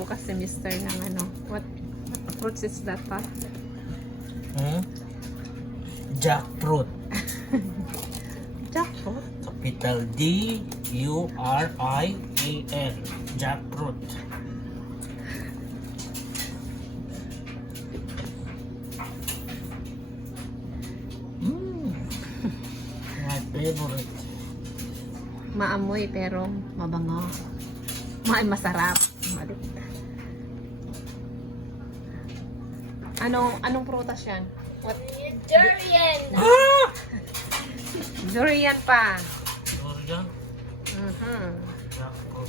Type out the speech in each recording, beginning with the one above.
bukas si Mr. ng ano. What fruits is that pa? Jackfruit. Jackfruit? Capital D-U-R-I-A-N. Jackfruit. My favorite. Maamoy pero mabango. Masarap. Anong prutas yan? What? Durian! Durian pa. Durian. Jackfruit.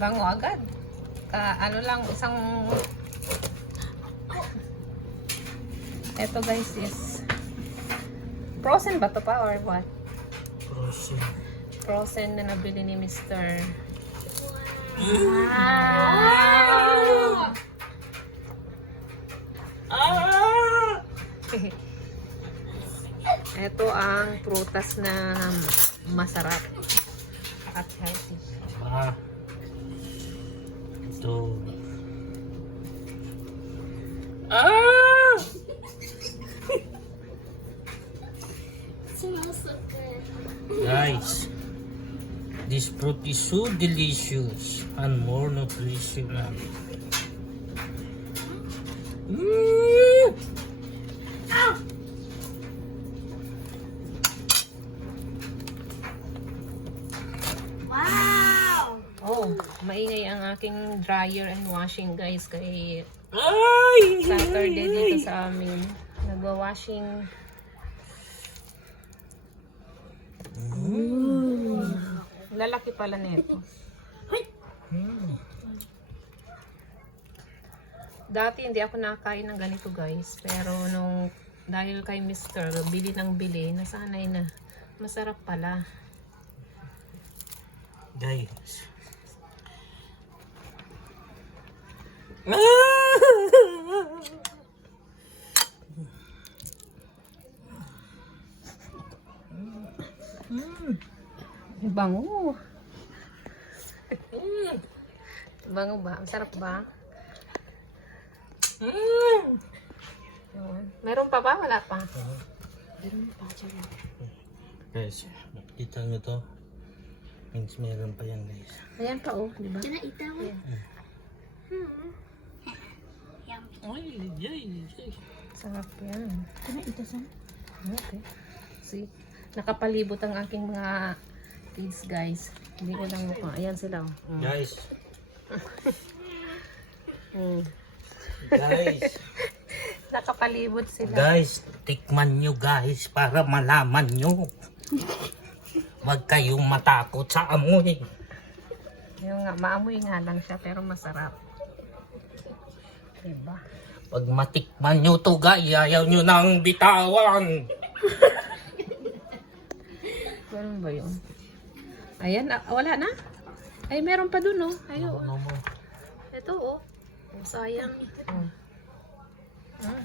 Bango agad. Ano lang, isang... Ito guys is... Frozen ba to pa or what? Frozen. Frozen na nabili ni Mr. Wow! Ito ang prutas na masarap at healthy. Ito. Smells so good. Guys, this fruit is so delicious and more nutritional. Wow! Oh, maingay ang aking dryer and washing guys kay Saturday dito sa amin. Nagwa-washing. Lalaki pala nito. Dati hindi ako nakakain ng ganito guys, pero nung dahil kay Mr. bili ng bili, nasanay na. Masarap pala. Guys. Bango. Bango ba? Masarap ba? Yun. Meron pa ba? Wala pa. Meron pa dyan. Guys, kita nyo to. Means meron pa yan guys. Ayan pa oh, di ba? Can I eat that one? Yummy. Sarap yan. Can I eat this one? Okay. See? Nakapalibot ang aking mga kids guys. Hindi ko lang mukha. Ayan sila oh. Guys. Mm. Guys. Nakapalibot sila. Guys, tikman nyo guys para malaman nyo. Huwag kayong matakot sa amoy. Yung nga, maamoy nga lang siya pero masarap. Diba? Pag matikman nyo to guys, ayaw nyo nang bitawan. Ganun ba yun? Ayan, wala na? Ay, meron pa dun oh. Ayo. Ito oh. Oh, sayang.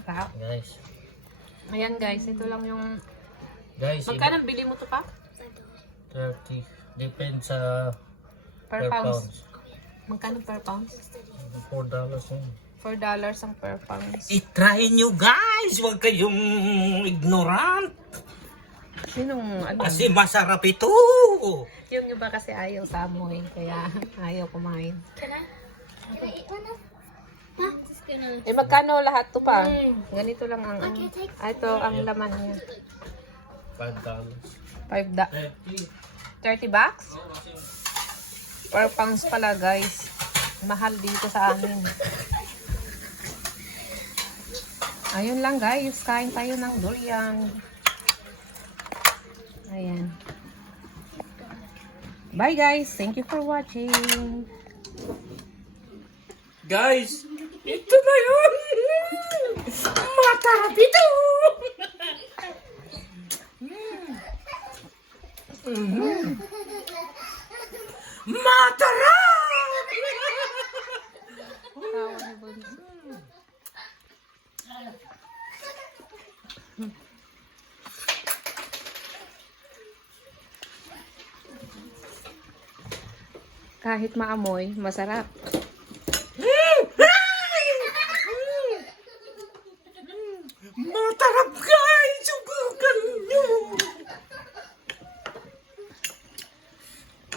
Tao. Guys. Ayan guys, ito lang yung... Guys, Magkano bili mo to pa? 30. Depends sa Per pounds. Magkano per pounds? $4 yun. $4 ang per pounds. I-try nyo guys! Huwag kayong ignorant. Sinong ano? Kasi masarap ito. Yung iba kasi ayaw sa amoy, kaya ayaw kumain. Can I eat one of? Huh? Just gonna... Eh magkano lahat to pa? Ganito lang ang Okay, take ito ang laman niya. $5. 30 bucks? Per pounds pala guys. Mahal dito sa amin. Ayun lang guys, kain tayo ng durian. Ayan. Bye guys, thank you for watching. Guys, ito na yun! Matarap ito! Matarap! Tawa ni Bunso. Kahit maamoy, masarap. Matarap guys! Subukan nyo!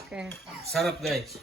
Okay. Sarap guys.